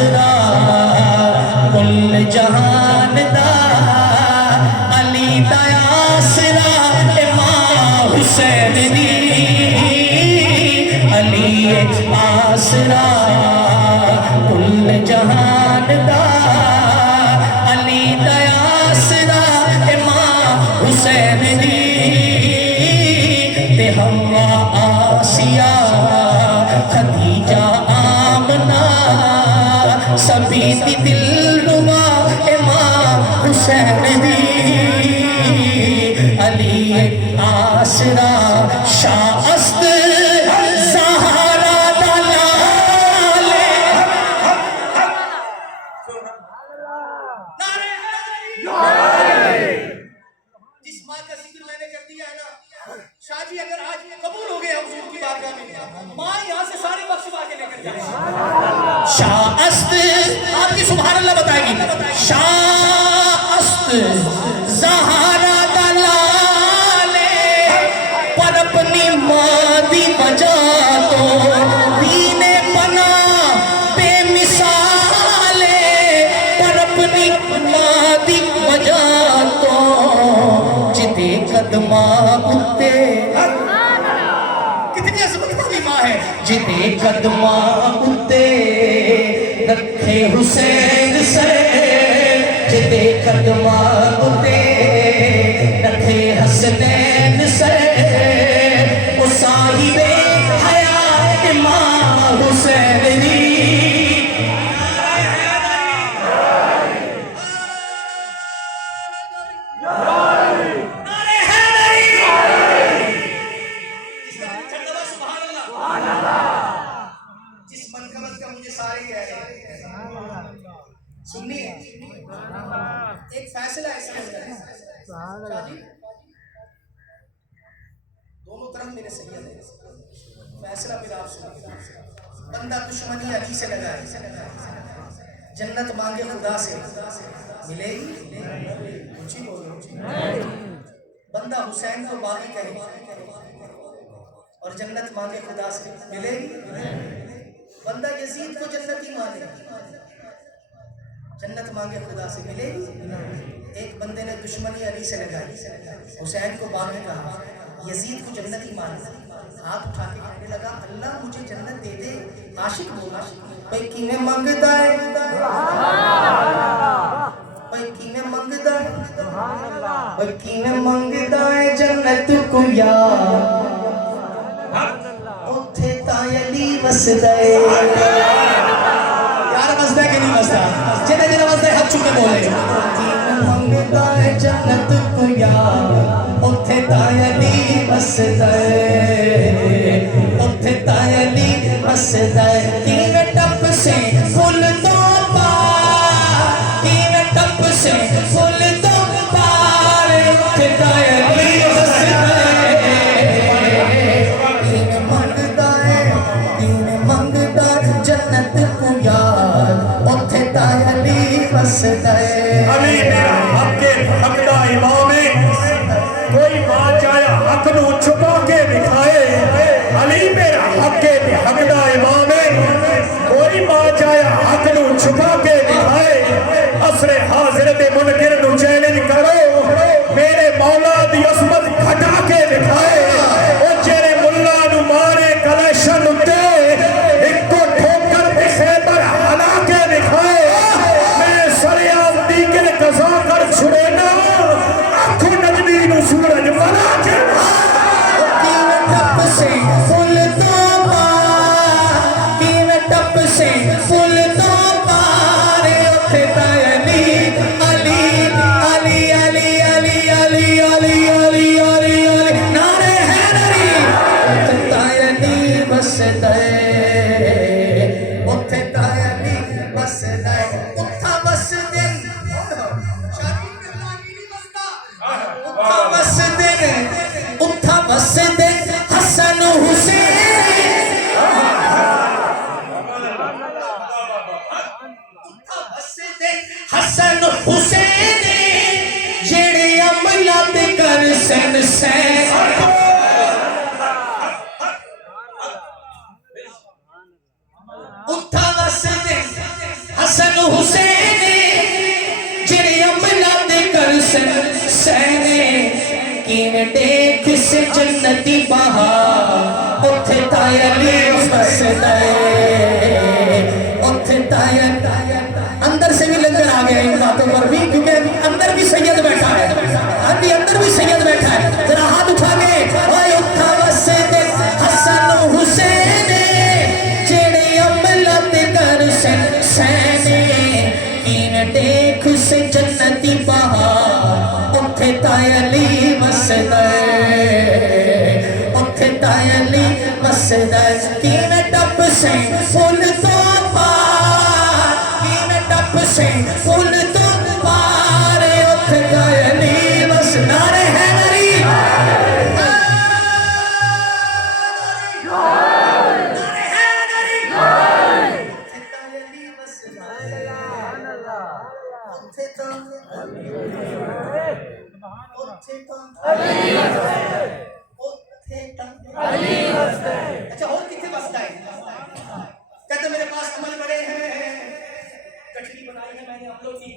आसरा कुल जहान दा अली दा आसरा इमाम हुसैन दी अली आसरा कुल जहान दा अली दा आसरा इमाम हुसैन दी ते हवा आसिया खदीजा आमना सभी दी दिलरुबा इमाम हुसैन दी अली आसरा शाअस्त ज़हरा दा लाले जिस माँ का जिक्र मैंने कर दिया है ना शादी अगर आज कबूल हो गया हुजूर की बारगाह में माँ यहाँ से सारे बख्श आगे लेकर जाए शाअस्त आपकी सुभान अल्लाह बताएगी शाअस्त ज़हरा दा लाले पर अपनी माँ दी वजह तो दीने बना बेमिसाले पर अपनी माँ दी वजह तो जिते कदमा उत्ते कितनी अज़मत वाली माँ है जिते कदमा उत्ते रखे हुसैन से जिते कदमा उत्ते रखे हसनैन से वो साहिबे हयात इमाम हुसैन दी जिस मनकबत का मुझे सारे कह रहे हैं सुननी है एक फैसला ऐसा होता है दोनों तरफ मेरे सैयद है फैसला फिर आप सुनिए बंदा दुश्मनी अली से लगाए जन्नत मांगे खुदा से मिलेगी ऊंची बोलो बंदा हुसैन को बागी करे और जन्नत मांगे खुदा से मिलेगी बंदा यजीद को जन्नती माने जन्नत मांगे खुदा से मिलेगी एक बंदे ने दुश्मनी अली से लगाई हुसैन को बागी कहा यजीद को जन्नती माना हाथ उठा के कहने लगा अल्लाह मुझे जन्नत दे दे आशिक बोला भाई किने मंगदा है भाई किने मंगदा है भाई किने मंगदा है जन्नत को यार उठे तायली वसदा है यार वसदा कि नहीं वसदा जिन्हें जिन्हें वसदा हाथ चुके बोले किने मंगदा है जन्नत को यार उठे तायली वसदा है उठे तायली वसदा है किने टप से फुल तो पा किने टप से फुल तो पार उठे तायली वसदा है जन्नत को यार उठे तायली वसदा है अली मेरा हक हकदा इमाम है कोई मां चाहे हक नू छुपा के दिखाए अली मेरा हक हकदा इमाम है कोई मां चाहे हक नू छुपा के दिखाए असरे हाजिर दे मुनकिर नू चैलेंज करो मेरे मौला दी असमत घटा के दिखाए ओ जेरे मुल्ला नू मारे कलेशन उत्ते सूरज बना के टप से फुल तो टप से फुल तो पारे उठे तायली अली अली अली अली अली अली अली अली अली नारे हैदरी तायली वसदा है उठे तायली वसदा है उठा वसदे उठा वसदे हसन हुसैन हसन हुसैन जेड़े अमला ते कर सन सैन उठा वसदे हुसैन जेड़े अमला दे कर सन सैने किवें देख से जन्नती बहार उथे ताया अली वसदा उथे ताया अंदर से भी लंगर आ गया इन बातों पर भी क्योंकि अंदर भी सैयद बैठा है अभी अंदर भी सैयद बैठा है जरा हाथ उठा के ओए उठा वसदे हसन हुसैन जेड़े अमला दे कर सन सैने किवें देख से जन्नती बहार उथे ताया अली वसदा उथे ताया अली वसदा किवें टप से फुल तो पार किवें टप से फुल तो पार उथे ताया अली वसदा रे है नरी अच्छा और कितने बसता है कहते मेरे पास अमल बड़े हैं गठरी बनाई है मैंने हम लोग की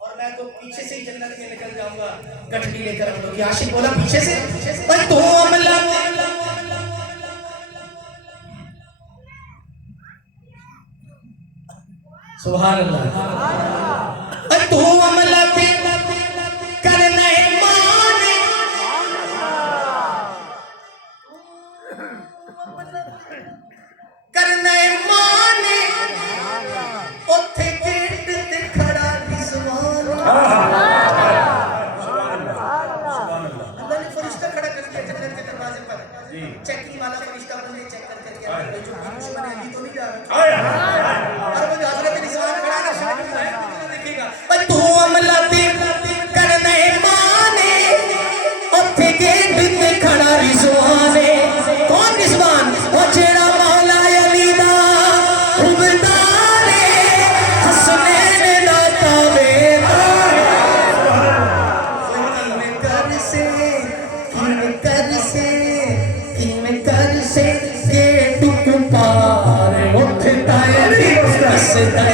और मैं तो पीछे से ही जन्नत में निकल जाऊंगा गठरी लेकर हम लोग की आशिक बोला पीछे से पर तू अमला सुभान अल्लाह तू अमला पे करने माने करने माने उथे गेट ते खड़ा रिजवान अल्लाह ने फरिश्ता खड़ा कर दिया जन्नत के दरवाजे पर चेकिंग वाला फरिश्ता बंदे चेक कर दिया भाई जो दुश्मन है अभी तो नहीं जा रहा और वो हजरत रिजवान खड़ा है शायद देखिएगा पर तू अमला पे करने माने उथे गेट ते खड़ा रिजवान कौन रिजवान ओ जेड़ा मौला अली दा हुबदार हसनैन दा ताबेदार किवें कर से गेट क्यों पार उथे ताया अली वसदा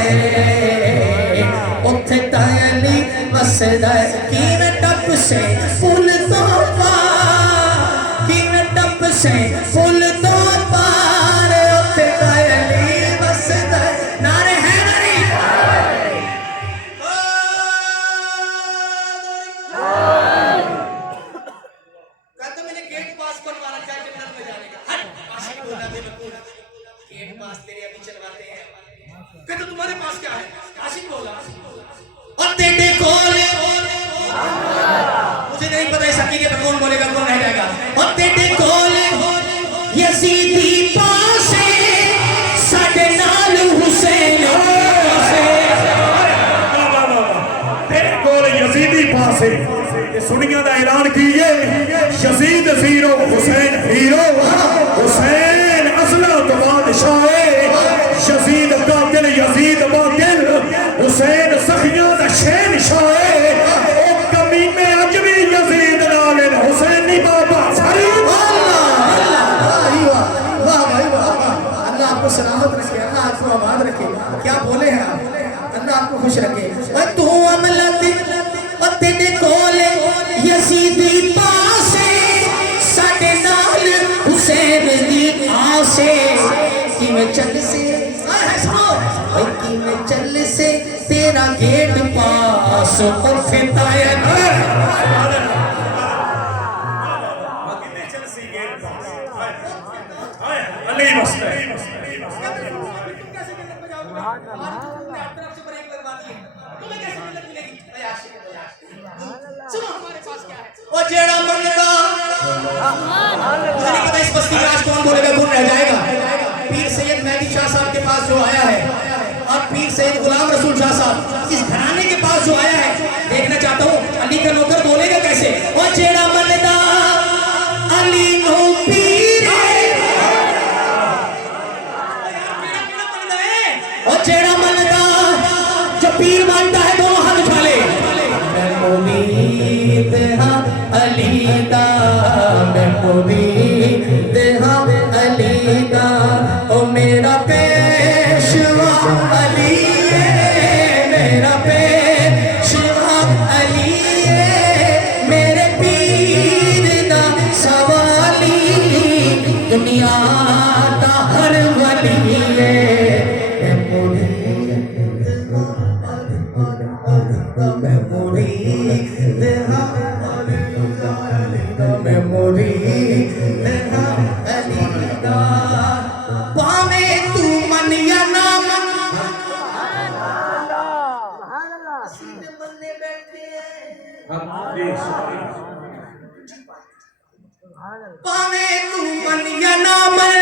उथे ताया अली वसदा किवें टप से फुल तो पार किवें टप से फुल तो पार उथे ताया अली वसदा नारे है नरी कहते मैंने गेट पास करवा रखा है जन्नत में जाने का हट आशिक बोला बेवकूफ गेट पास तेरे अभी चलवाते हैं कहते तुम्हारे पास क्या है आशिक बोला और तेरे कोल मुझे नहीं पता इस अकीदे पे कौन बोलेगा कौन रह जाएगा और तेरे कोल यजीदी पास साडे नाल हुसैन तेरे कोल यजीदी पास ये सुनिया दा ऐलान कीए Yazid zero Hussain hero Hussain असला तो बादशाह यजीद कातिल यजीद बातिल हुसैन सखियां दा शहनशाह ओ कमी में अज भी यजीद नाल हुसैनी बाबा सारी अल्लाह आपको सलामत रखे अल्लाह आपको आबाद रखे क्या बोले हैं आप अल्लाह आपको खुश रखे और तू अमला और तेरे कोल यजीदी पास साडे नाल हुसैन दी आसे किवें चल से सुनो किवें चल से तेरा गेट पास उथे ताया अली वसदा और जेड़ा मंगदा मुझे नहीं पता इस बस्ती में आज कौन बोलेगा कौन रह जाएगा पीर सैयद मेहदी शाह साहब के पास जो आया है और पीर सैयद गुलाम रसूल शाह साहब इस घराने के पास जो आया है देखना चाहता हूँ अली का नौकर बोलेगा कैसे और जेड़ा मंगदा अली नो पीर और जेड़ा मंगदा जो पीर मानता है दोनों हाथ उठा ले मुरीद हाँ अली दा मैं मुरीद हाँ अली दा ओ मेरा पेशवा अली पावे तू मन या ना मन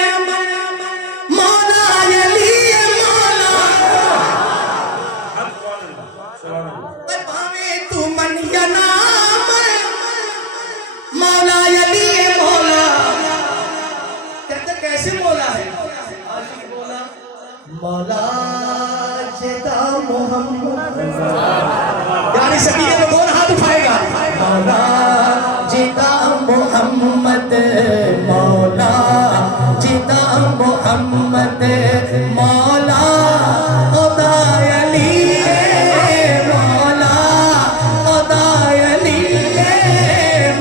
मौला अली मौला पावे तू मन या ना मन मौला अली मौला कहते कैसे मौला है आशिक बोला मौला जिदा मोहम्मद यानी सकीने में कौन हाथ उठाएगा मौला जिदा मोहम्मद मौला जिदा मोहम्मद मौला खुदा अली मौला खुदा अली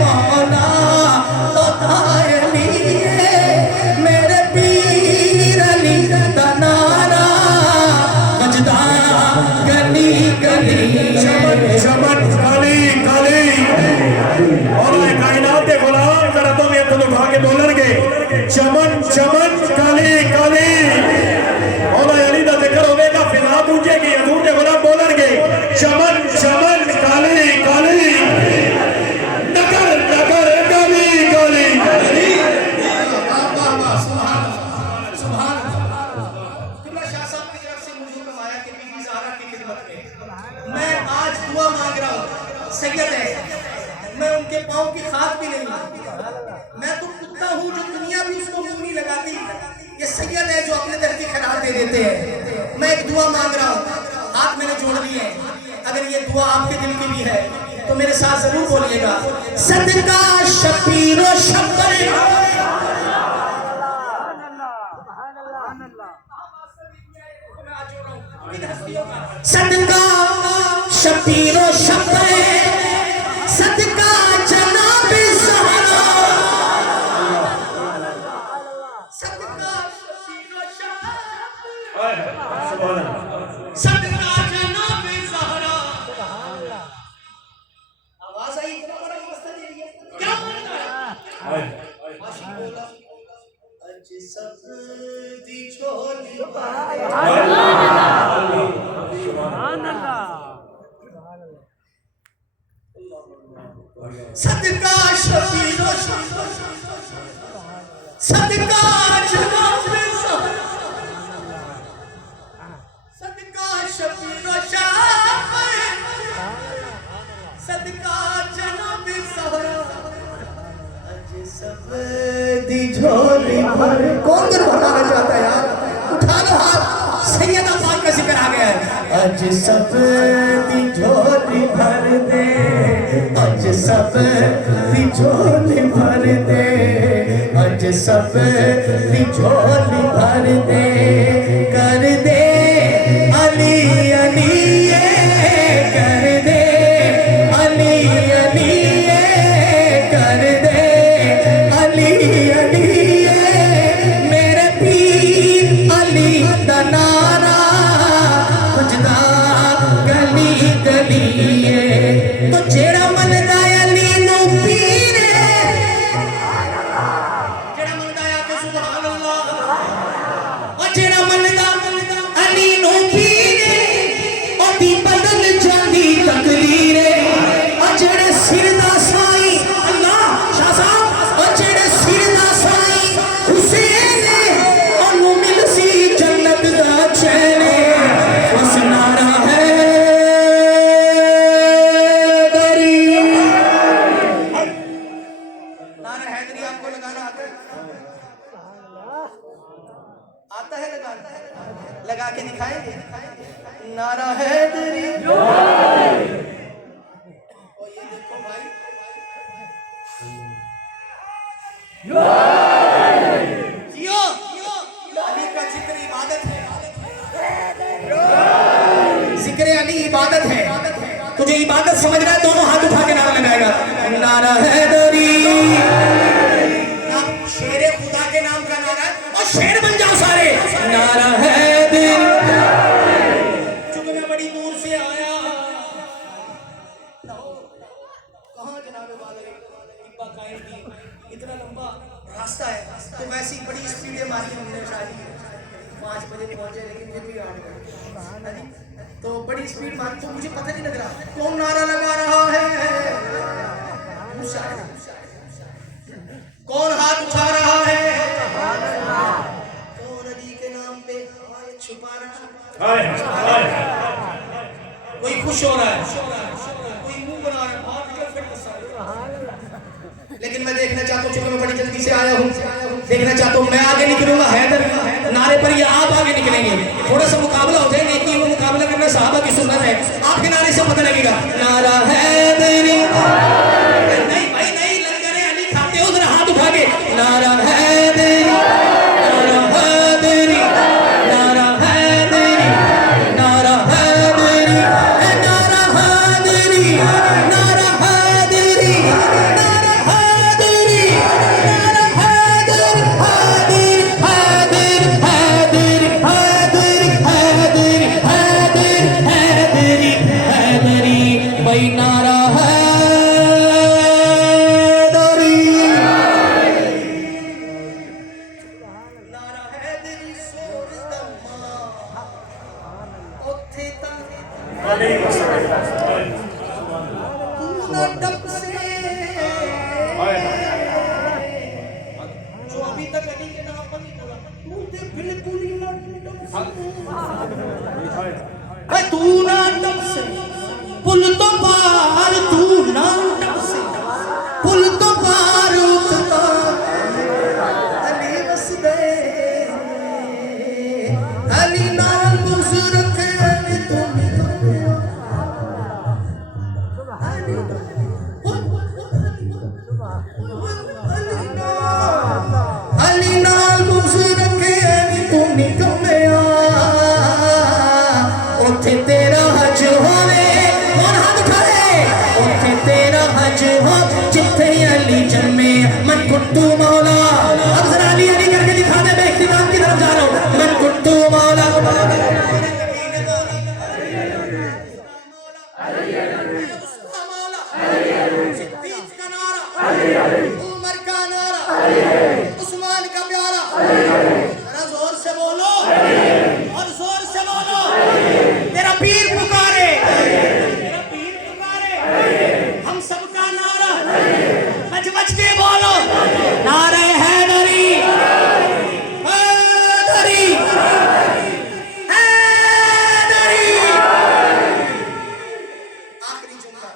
मौला खुदा अली मेरे पीर अली दा नारा बजदा गली गली चमन चमन काली काली और कायनात के गुलाम जरा तुम ये तुम उठा के बोलणगे चमन चमन काली काली और अली दा जिक्र होवेगा फिजा पूछेगी हजूर के गुलाम बोलणगे चमन चमन काली काली नगर नगर काली काली मैं आज दुआ मांग रहा हूँ सैयद है मैं उनके पाँव की खाक भी नहीं मैं तो कुत्ता हूँ जो दुनिया भी उसको मुंह नहीं लगाती ये सैयद है जो अपने दर की खैरात दे देते हैं मैं एक दुआ मांग रहा हूँ हाथ मैंने जोड़ लिए हैं अगर ये दुआ आपके दिल की भी है तो मेरे साथ जरूर बोलिएगा सदका शबीर शब्बर सदका शबीर शब्बर सदका जनाब ज़हरा सदका शबीर शब्बर सदका जनाब ज़हरा आवाज आई इतना बड़ा मस्त दे दिया क्या बोलता है आशिक बोला अज सब दी छोली सदका शबीर सदका जनाब सदका शबीर सदका जनाब ज़हरा अज सब दी झोली भर कौन गुनगुनाना चाहता है यार उठा लो हाथ सैयदा पाक का जिक्र आ गया है अज सब दी झोली भर दे अज सब दी झोली भर दे अज सब दी झोली भर दे कर दे अली अली कर दे अली अली कर दे अली अली मेरे पीर अली दा नारा बजदा गली गली तो जेड़ा मनदा अली नु पीर जेड़ा मनदा के सुभान अल्लाह और जेड़ा मनदा अली नु पीर ओदी बदल जांदी तकदीर और जेड़े सिर दा साईं अल्लाह शाह साहब और जेड़े सिर दा साईं हुसैन ओनु मिलसी जन्नत दा चैन बस नारा है नारा हैदरी आपको लगाना आता है आता है लगा के दिखाएंगे नारा हैदरी और ये देखो भाई जियो अली का जिक्र इबादत है जिक्र अली इबादत है तुझे इबादत समझ रहा है दोनों हाथ उठा के नारा लगाएगा नारा हैदरी शेर खुदा के नाम का नारा है और शेर बन जाओ सारे नारा हैदरी चूंकि मैं बड़ी दूर से आया कहाँ जनाबे वाले इब्बा कायम की इतना लंबा रास्ता है तो वैसी बड़ी स्पीडें मारी हमने शादी 5 बजे पहुंचे लेकिन फिर भी 8 बजे तो बड़ी स्पीड मारी तो मुझे पता नहीं लग रहा कौन नारा लगा रहा है कौन हाथ उठा रहा है? कौन अली के नाम पे हाथ छुपा रहा है? कोई खुश हो रहा है, कोई मुंह बना रहा है, हाथ निकल फिर गुस्सा। लेकिन मैं देखना चाहता हूँ, चूंकि मैं बड़ी जल्दी से आया हूँ, देखना चाहता हूँ, मैं आगे निकलूंगा हैदर नारे पर, ये आप आगे निकलेंगे। थोड़ा सा मुकाबला हो जाए, नहीं वो मुकाबला करना साहबा की सुन्नत है। आपके नारे से पता लगेगा नारा हैदरी। नहीं भाई नहीं, लंगरे अली खाते हो, जरा हाथ उठा के नारा हैदरी, नारा हैदरी, नारा हैदरी, नारा हैदरी, नारा हैदरी, नारा हैदरी, नारा हैदरी, नारा हैदर, हैदर, हैदर, हैदर, हैदर, हैदर, हैदर, हैदरी, हैदरी, भाई नारा हैदरी, नारा हैदरी सोर दम्मा ओथे तक ना डब से जो अभी तक अली के नाम पर नहीं बोला, तू ते बिल्कुल ही ना डब से, तू ना डब से पुल तो पार, तू ना डब से पुल तो पार उठता अली बस गए, अली नाल बुज़ रखे अली तुम अली नाल बुज़ रखे अली तुम निकम्या, उठे तेरा हज होवे, कौन हाथ उठाए? उठे तेरा हज हो जिथे अली जन्मे, मन कुट्टू मौला। अब जरा अली अली करके दिखा दे, मैं इख्तिताम की तरफ जा रहा हूँ। मन कुट्टू मौला, सिद्दीक का नारा, उमर का नारा, उस्मान का प्यारा, जरा जोर से बोलो और जोर से बोलो, तेरा पीर पुकारे, तेरा पीर पुकारे, हम सबका नारा, बच बच के बोलो नारे हैदरी, हैदरी, हैदरी। आखिरी जुमला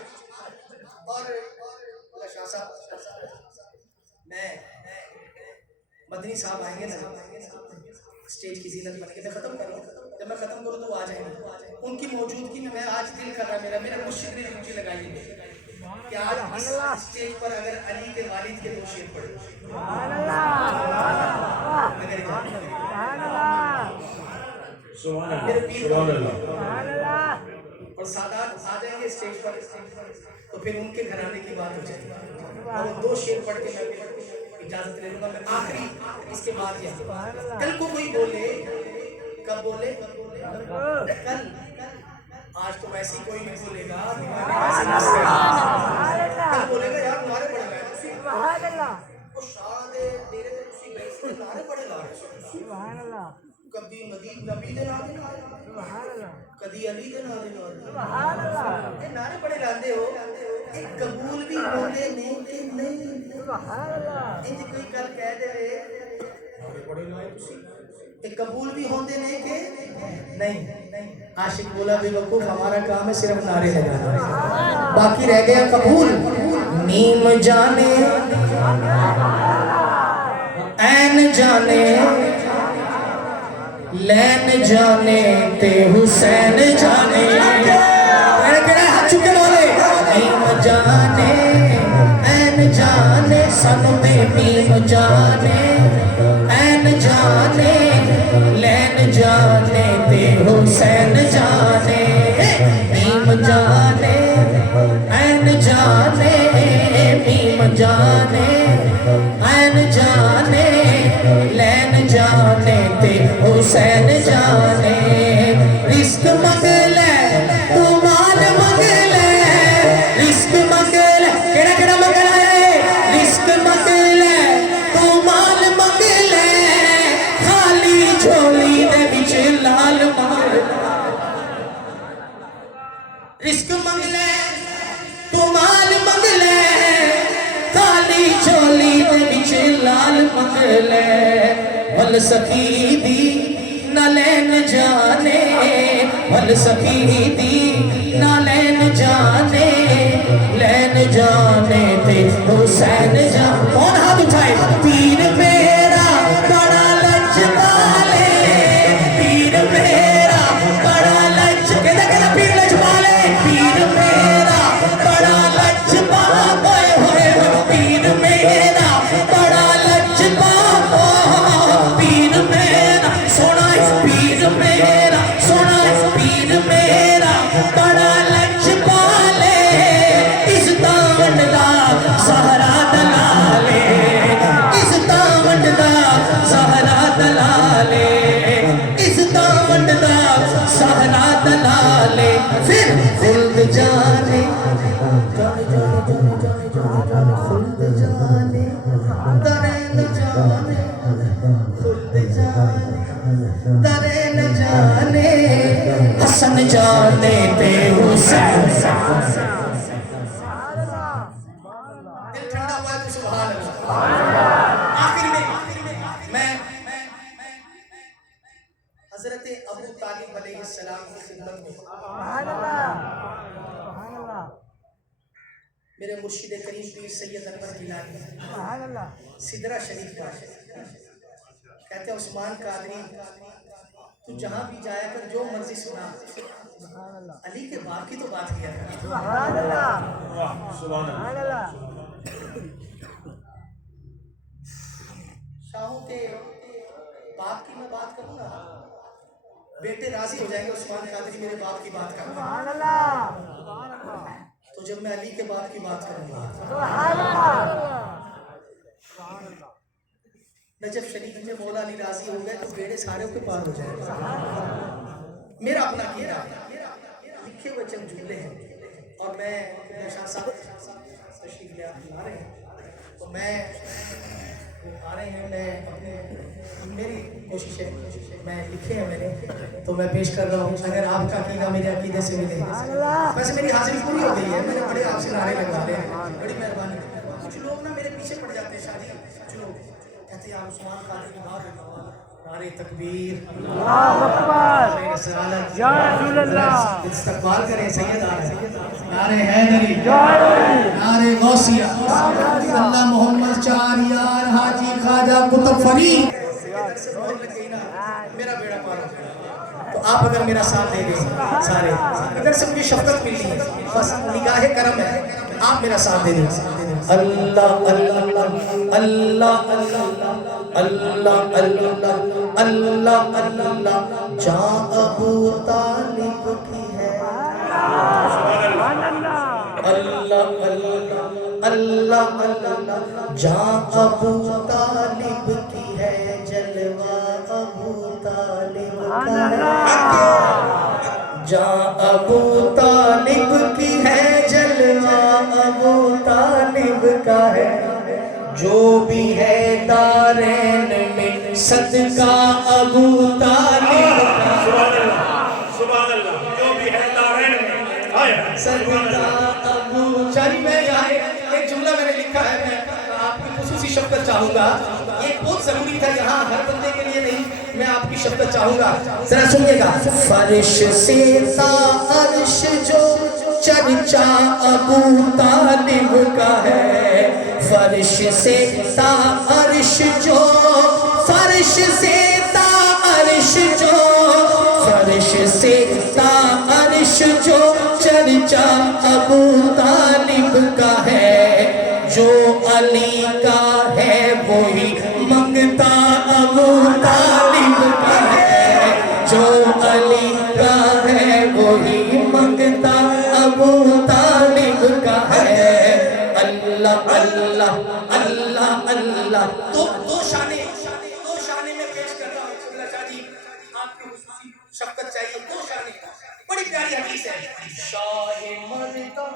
और शाह साहब, मैं मदनी साहब आएंगे ना, स्टेज की जीनत बन के मैं खत्म करूँ, जब मैं खत्म करूँ तो आ जाएंगे। उनकी मौजूदगी में मैं आज दिल कर रहा, मेरा मुर्शिद ने रुचि लगाई है कि आज इस स्टेज पर अगर अली के वालिद के दो शेर पढ़े, मेरे पीर और सादात आ जाएंगे स्टेज पर, तो फिर उनके घराने की बात हो जाएगी। और दो शेर पढ़ के मैं इजाजत ले लूंगा। मैं आखिरी इसके बाद या कल को कोई बोले, कब बोले? कल। आज तो वैसे ही कोई नहीं बोलेगा, कल बोलेगा यार तुम्हारे पढ़ गए वो शाद तेरे तो तुसी गए से नारे पढ़े ला रहे, कभी नबी दे नारे, कभी अली दे नारे, ये नारे पढ़े लाते हो, एक कबूल भी होते ने कि नहीं? इंज कोई कल कह दे नारे पढ़े लाए तुसी, एक कबूल भी होते ने कि नहीं? आशिक बोला बेवकूफ, हमारा काम है सिर्फ नारे लगाना, बाकी रह गया कबूल। नीम जाने ऐन जाने लैन जाने ते हुसैन जाने, हाथ चुके बोले नीम जाने ऐन जाने, सानू ते नीम जाने ऐन जाने लैन जाने ते हुसैन जाने, नीम जाने ऐन जाने, नीम जाने ऐन जाने लैन जाने ते हुसैन जाने। रिस्क मंग ले तू माल मंग ले, रिस्क मंग ले, केड़ा केड़ा मंग ले, रिस्क मंग ले तू माल मंग ले, खाली झोली दे विच लाल माल। रिस्क मंग ले तू माल मंग ले, नाल मंग ले वल सखी दी ना लैन जाने वल सखी दी ना लैन जाने ते हुसैन जा कौन हाथ उठाए पीर मेरा बड़ा लजपाले पीर मेरा बड़ा लज कहना पीर लजपाले पीर मेरा बड़ा लजपाले होए पीर मेरा बड़ा लजपाले पीर मेरा सोना पीर मेरा सोना पीर मेरा बड़ा लजपाले इस दामन दा सहारा दलाले इस दामन दा सहारा दलाले इस दामन दा सहारा दलाले फिर खुल्द जाने खुल्द जाने दरेन जाने खुल्द जाने दरेन जाने हसन जाने ते हुसैन दिल ठंडा हुआ तो सुभान अल्लाह आखिर में मैं हजरत अबू तालिब अलैहिस्सलाम की खिदमत में मेरे मुर्शिद करीम पीर सैयद अकबर गिलानी सिदरा शरीफ पर कहते हैं उस्मान कादरी तू जहां भी जाया कर जो मर्जी सुना अली के बाप की तो बात किया कर शाहों के बाप की मैं बात करूं ना बेटे राजी हो जाएंगे उस्मान कादरी मेरे बाप की बात करूंगा तो जब मैं अली के बाप की बात करूंगा नजफ शरीफ में मौला अली राजी हो गए तो बेड़े सारे के पार हो जाएंगे मेरा अपना किया लिखे हुए चंद जुमले हैं और मैं शाह साहब तशरीफ ले आ रहे हैं तो मैं आ रहे हैं मैं अपने मेरी कोशिश है मैं लिखे हैं मैंने तो मैं पेश कर रहा हूँ अगर आपका अकीदा मेरे अकीदे से मिले वैसे मेरी हाजिरी पूरी हो गई है मैंने बड़े आपसे नारे लगवा रहे हैं बड़ी मेहरबानी कुछ लोग ना मेरे पीछे पड़ जाते हैं शादी कुछ लोग कहते हैं यार उस्मान कादरी की बात नारे तकबीर अल्लाहू अकबर या रसूल अल्लाह इस्तकबाल करें सैयद आ रहे हैं नारे हैदरी नारे गौसिया अल्लाह मोहम्मद चार यार हाजी ख्वाजा कुतुब फरीद मेरा बेड़ा पार हो गया तो आप अगर मेरा साथ दे दें सारे अगर से मुझे शफकत मिल रही है बस निगाहे करम है आप मेरा साथ दे दें अल्लाह अल्लाह अल्लाह अल्लाह अल्लाह अल्लाह अल्लाह जा अबू तालिब की है अल्लाह अल्लाह अल्लाह अल्लाह जा अबू तालिब की है जलवा अबू तालिब का है जा अबू तालिब की है जलवा अबू तालिब का है जो भी है दारैन में सदका अबू तालिब का सुभान अल्लाह जो भी है दारैन में सदका अबू शारी में यहाँ एक जुमला मैंने लिखा है मैं आपकी खुसूसी शफ़क़त चाहूंगा ये बहुत जरूरी था यहाँ हर बंदे के लिए नहीं मैं आपकी शफ़क़त चाहूंगा जरा सुनिएगा फर्श से अर्श जो चर्चा अबू तालिब का है फर्श से अर्श जो फर्श से अर्श जो फर्श से अर्श जो चर्चा अबू तालिब का है जो अली का है वही मंगता अबू तालिब का है जो अली का है वही मंगता अबू तालिब का है अल्लाह अल्लाह अल्लाह अल्लाह दो शाने में पेश कर रहा हूँ शाह जी आपकी खुसूसी शफ़क़त चाहिए दो शाने बड़ी प्यारी हदीस है शाह मर्दा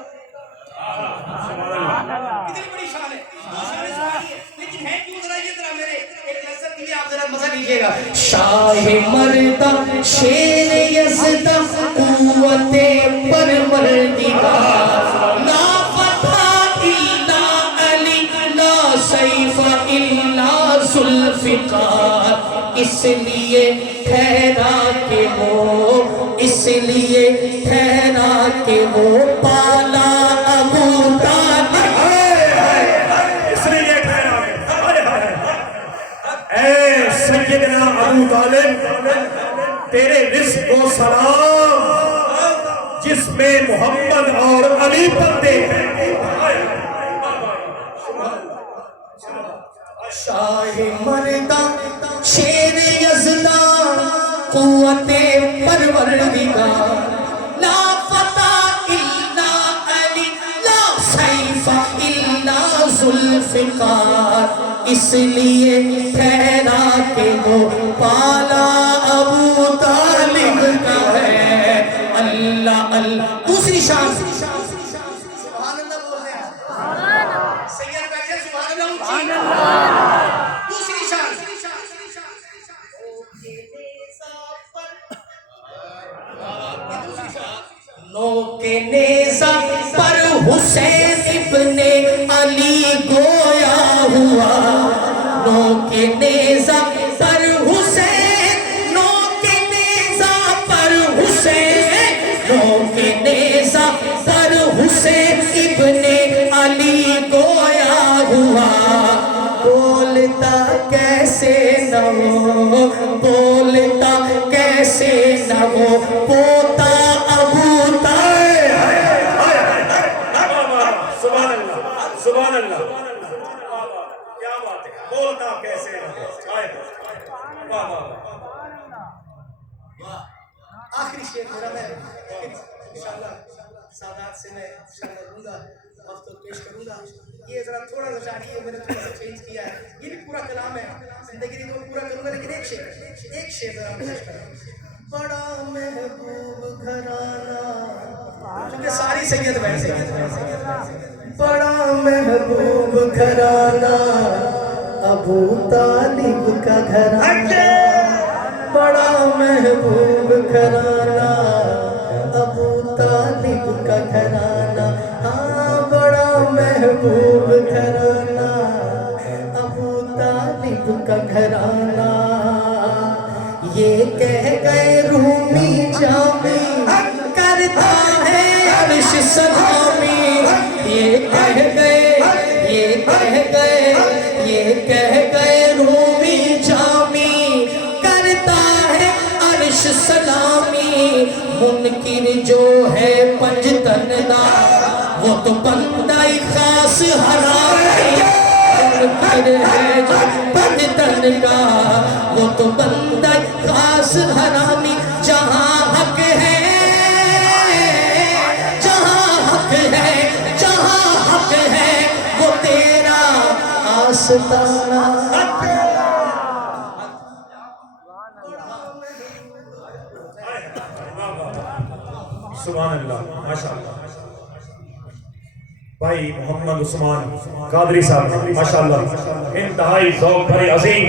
कितनी बड़ी शान है दो शान सुनाइए लेकिन है क्यों जरा ये जरा मेरे एक लज़्ज़त के लिए आप जरा मजा लीजिएगा शाह मर्दा शेर यज़दा कुव्वते परवरदिगार ना फता इल्ला अली ना सैफ इल्ला इसलिए ठहरा के वो, इसलिए ठहरा के वो पाला अबू तालिब। इसलिए ठहरा ऐ सैयदना अबू तालिब, तेरे रिज़्क़ को सलाम जिसमें मोहम्मद और अली बंदे हैं। शाह मर्दा शेर यज़दा कुव्वते परवरदिगार, ला फता इल्ला अली, ला सैफ़ इल्ला ज़ुल्फ़िकार। इसलिए ठहरा के वो पाला अबू तालिब का है। अल्लाह अल्लाह। दूसरी शान सुभान अल्लाह बोल रहे हैं, सैयद बैठे सुभान अल्लाह ऊंची। दूसरी शान नोके नेज़ा पर हुसैन इब्ने अली गोया हुआ। नोके नेज़ा पर हुसैन, नोके नेज़ा पर हुसैन, नोके नेज़ा पर हुसैन इब्ने अली गोया हुआ। बोलता कैसे न हो, बोलता कैसे न हो पोता अबू तालिब। सुभान अल्लाह, सुभान अल्लाह, क्या बात है, बोलता कैसे न हो। वाह वाह वाह। आखिरी शेर मेरा, मैं इंशाल्लाह सादात से मैं इंशाल्लाह दूंगा, वक्त तो पेश करूंगा। ये जरा थोड़ा सा चाहिए, मैंने थोड़ा सा चेंज किया है। ये भी पूरा कलाम है, जिंदगी तो पूरा करूंगा, लेकिन एक शेर जरा पेश करूंगा। बड़ा महबूब घराना, क्योंकि सारी सैयद वैसे हैं। बड़ा महबूब घराना अबू तालिब का घराना, बड़ा महबूब घराना अबू तालिब का घराना। हाँ, बड़ा महबूब घराना अबू तालिब का घराना। ये कह गए रूमी जामी करता है अर्श सलामी। ये कह गए, ये कह गए, ये कह गए रूमी जामी करता है अर्श सलामी। मुनकिर जो है पंजतन दा वो तो बंदा ही खास हरामी। मुनकिर है जो पंजतन का वो तो बंदा ही खास हरामी। जहाँ हक है, जहाँ हक है, जहाँ हक है वो तेरा आस्ताना। सुभान अल्लाह, माशाअल्लाह। भाई मोहम्मद उस्मान कादरी साहब माशाअल्लाह इंतहाई ज़ौक़ भरे अज़ीम